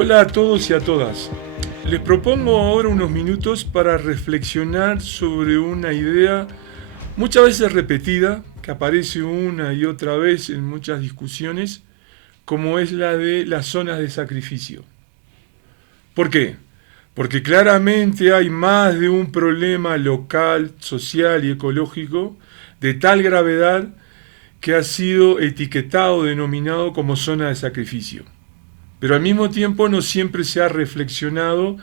Hola a todos y a todas. Les propongo ahora unos minutos para reflexionar sobre una idea muchas veces repetida, que aparece una y otra vez en muchas discusiones, como es la de las zonas de sacrificio. ¿Por qué? Porque claramente hay más de un problema local, social y ecológico de tal gravedad que ha sido etiquetado, denominado como zona de sacrificio. Pero al mismo tiempo no siempre se ha reflexionado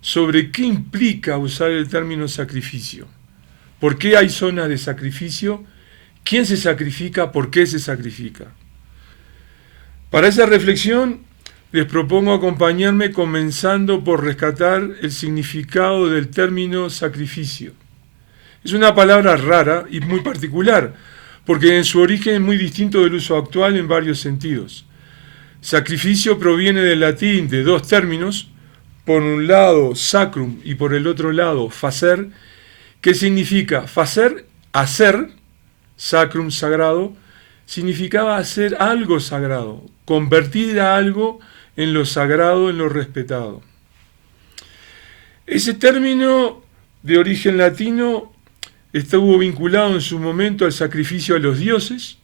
sobre qué implica usar el término sacrificio. ¿Por qué hay zonas de sacrificio? ¿Quién se sacrifica? ¿Por qué se sacrifica? Para esa reflexión les propongo acompañarme comenzando por rescatar el significado del término sacrificio. Es una palabra rara y muy particular, porque en su origen es muy distinto del uso actual en varios sentidos. Sacrificio proviene del latín de dos términos, por un lado sacrum y por el otro lado facer, que significa facer, hacer, sacrum sagrado, significaba hacer algo sagrado, convertir a algo en lo sagrado, en lo respetado. Ese término de origen latino estuvo vinculado en su momento al sacrificio a los dioses.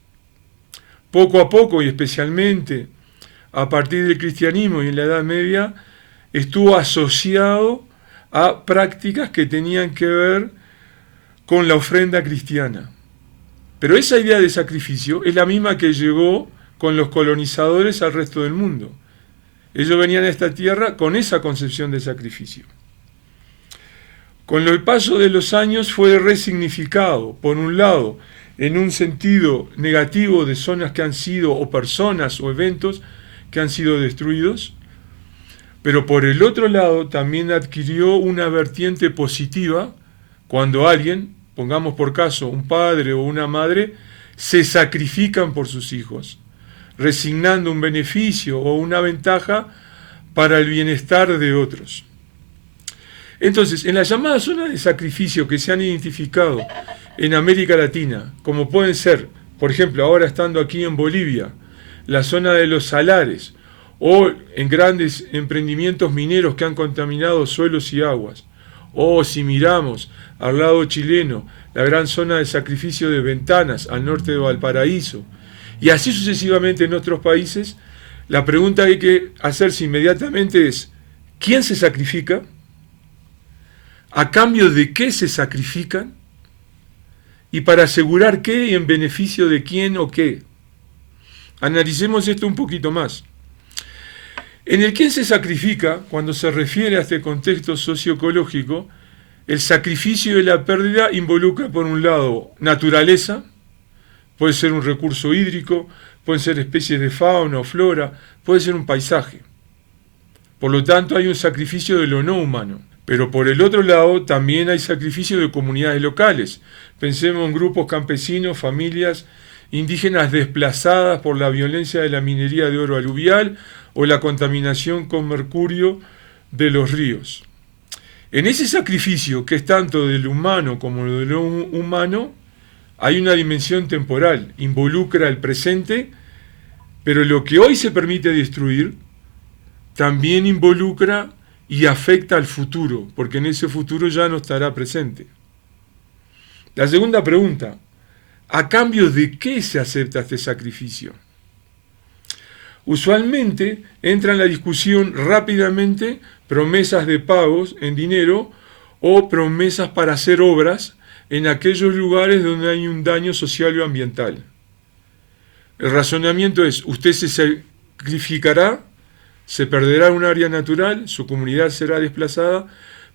Poco a poco, y especialmente a partir del cristianismo y en la Edad Media, estuvo asociado a prácticas que tenían que ver con la ofrenda cristiana. Pero esa idea de sacrificio es la misma que llegó con los colonizadores al resto del mundo. Ellos venían a esta tierra con esa concepción de sacrificio. Con el paso de los años fue resignificado, por un lado, en un sentido negativo de zonas que han sido, o personas o eventos que han sido destruidos, pero por el otro lado también adquirió una vertiente positiva cuando alguien, pongamos por caso un padre o una madre, se sacrifican por sus hijos, resignando un beneficio o una ventaja para el bienestar de otros. Entonces, en las llamadas zonas de sacrificio que se han identificado en América Latina, como pueden ser, por ejemplo, ahora estando aquí en Bolivia, la zona de los salares, o en grandes emprendimientos mineros que han contaminado suelos y aguas, o si miramos al lado chileno, la gran zona de sacrificio de Ventanas, al norte de Valparaíso, y así sucesivamente en otros países, la pregunta que hay que hacerse inmediatamente es, ¿quién se sacrifica? ¿A cambio de qué se sacrifican? ¿Y para asegurar qué y en beneficio de quién o qué? Analicemos esto un poquito más. En el quién se sacrifica, cuando se refiere a este contexto socioecológico, el sacrificio y la pérdida involucra por un lado naturaleza, puede ser un recurso hídrico, pueden ser especies de fauna o flora, puede ser un paisaje. Por lo tanto hay un sacrificio de lo no humano. Pero por el otro lado también hay sacrificio de comunidades locales. Pensemos en grupos campesinos, familias indígenas desplazadas por la violencia de la minería de oro aluvial o la contaminación con mercurio de los ríos. En ese sacrificio, que es tanto del humano como de lo humano, hay una dimensión temporal, involucra el presente, pero lo que hoy se permite destruir también involucra y afecta al futuro, porque en ese futuro ya no estará presente. La segunda pregunta, ¿a cambio de qué se acepta este sacrificio? Usualmente entra en la discusión rápidamente promesas de pagos en dinero o promesas para hacer obras en aquellos lugares donde hay un daño social o ambiental. El razonamiento es, usted se sacrificará, se perderá un área natural, su comunidad será desplazada,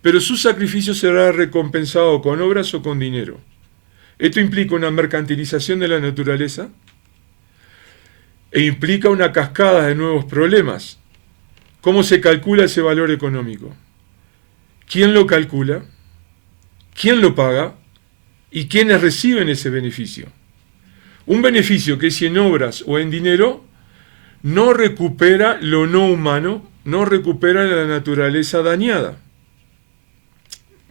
pero su sacrificio será recompensado con obras o con dinero. Esto implica una mercantilización de la naturaleza e implica una cascada de nuevos problemas. ¿Cómo se calcula ese valor económico? ¿Quién lo calcula? ¿Quién lo paga? ¿Y quiénes reciben ese beneficio? Un beneficio que si en obras o en dinero no recupera lo no humano, no recupera la naturaleza dañada.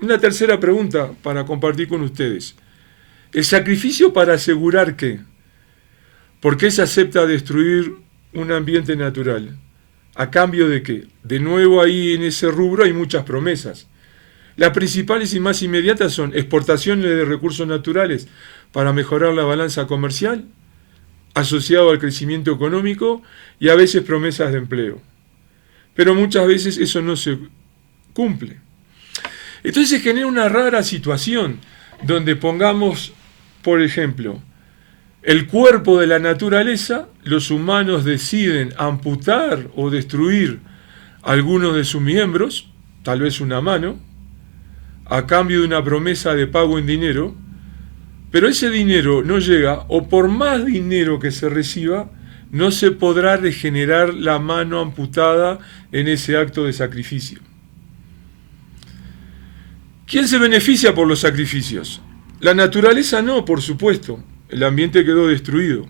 Una tercera pregunta para compartir con ustedes. ¿El sacrificio para asegurar qué? ¿Por qué se acepta destruir un ambiente natural? ¿A cambio de qué? De nuevo ahí en ese rubro hay muchas promesas. Las principales y más inmediatas son exportaciones de recursos naturales para mejorar la balanza comercial, asociado al crecimiento económico y a veces promesas de empleo. Pero muchas veces eso no se cumple. Entonces se genera una rara situación donde pongamos, por ejemplo, el cuerpo de la naturaleza, los humanos deciden amputar o destruir algunos de sus miembros, tal vez una mano, a cambio de una promesa de pago en dinero, pero ese dinero no llega, o por más dinero que se reciba, no se podrá regenerar la mano amputada en ese acto de sacrificio. ¿Quién se beneficia por los sacrificios? La naturaleza no, por supuesto. El ambiente quedó destruido.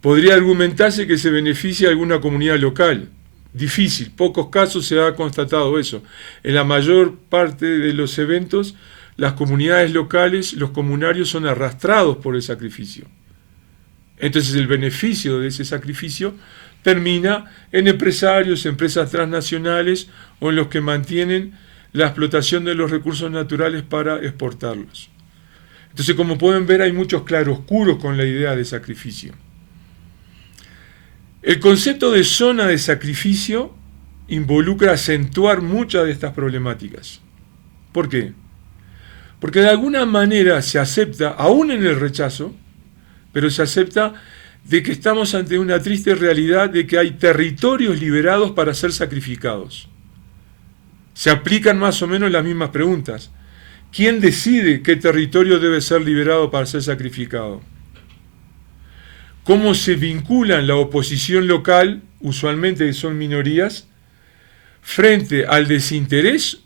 Podría argumentarse que se beneficia a alguna comunidad local. Difícil, pocos casos se ha constatado eso. En la mayor parte de los eventos, las comunidades locales, los comunarios son arrastrados por el sacrificio. Entonces el beneficio de ese sacrificio termina en empresarios, empresas transnacionales o en los que mantienen la explotación de los recursos naturales para exportarlos. Entonces, como pueden ver, hay muchos claroscuros con la idea de sacrificio. El concepto de zona de sacrificio involucra acentuar muchas de estas problemáticas. ¿Por qué? Porque de alguna manera se acepta, aún en el rechazo, pero se acepta de que estamos ante una triste realidad de que hay territorios liberados para ser sacrificados. Se aplican más o menos las mismas preguntas. ¿Quién decide qué territorio debe ser liberado para ser sacrificado? ¿Cómo se vinculan la oposición local, usualmente son minorías, frente al desinterés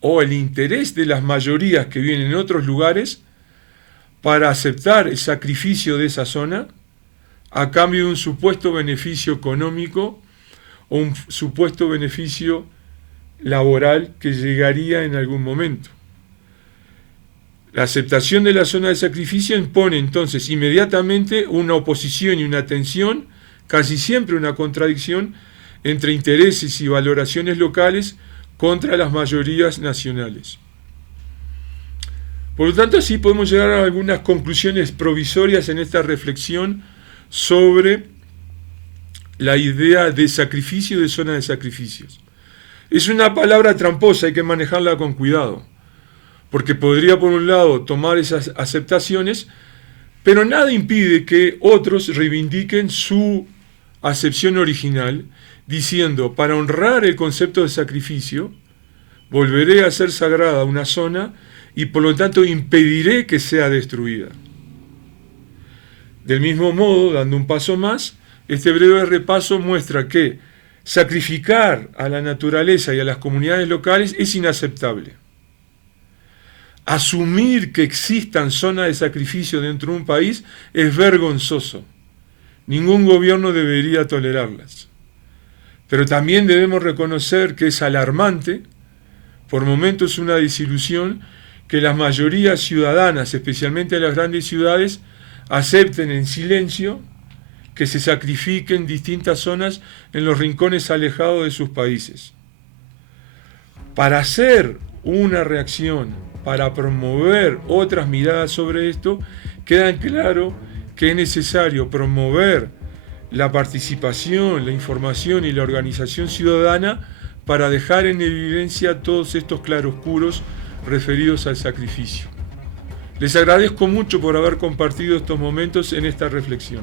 o el interés de las mayorías que viven en otros lugares para aceptar el sacrificio de esa zona a cambio de un supuesto beneficio económico o un supuesto beneficio laboral que llegaría en algún momento? La aceptación de la zona de sacrificio impone entonces inmediatamente una oposición y una tensión, casi siempre una contradicción, entre intereses y valoraciones locales contra las mayorías nacionales. Por lo tanto, así podemos llegar a algunas conclusiones provisorias en esta reflexión sobre la idea de sacrificio y de zona de sacrificios. Es una palabra tramposa, hay que manejarla con cuidado, porque podría por un lado tomar esas aceptaciones, pero nada impide que otros reivindiquen su acepción original, diciendo, para honrar el concepto de sacrificio, volveré a hacer sagrada una zona y por lo tanto impediré que sea destruida. Del mismo modo, dando un paso más, este breve repaso muestra que sacrificar a la naturaleza y a las comunidades locales es inaceptable. Asumir que existan zonas de sacrificio dentro de un país es vergonzoso. Ningún gobierno debería tolerarlas. Pero también debemos reconocer que es alarmante, por momentos una desilusión, que las mayorías ciudadanas, especialmente las grandes ciudades, acepten en silencio que se sacrifiquen distintas zonas en los rincones alejados de sus países. Para hacer una reacción, para promover otras miradas sobre esto, queda claro que es necesario promover la participación, la información y la organización ciudadana para dejar en evidencia todos estos claroscuros referidos al sacrificio. Les agradezco mucho por haber compartido estos momentos en esta reflexión.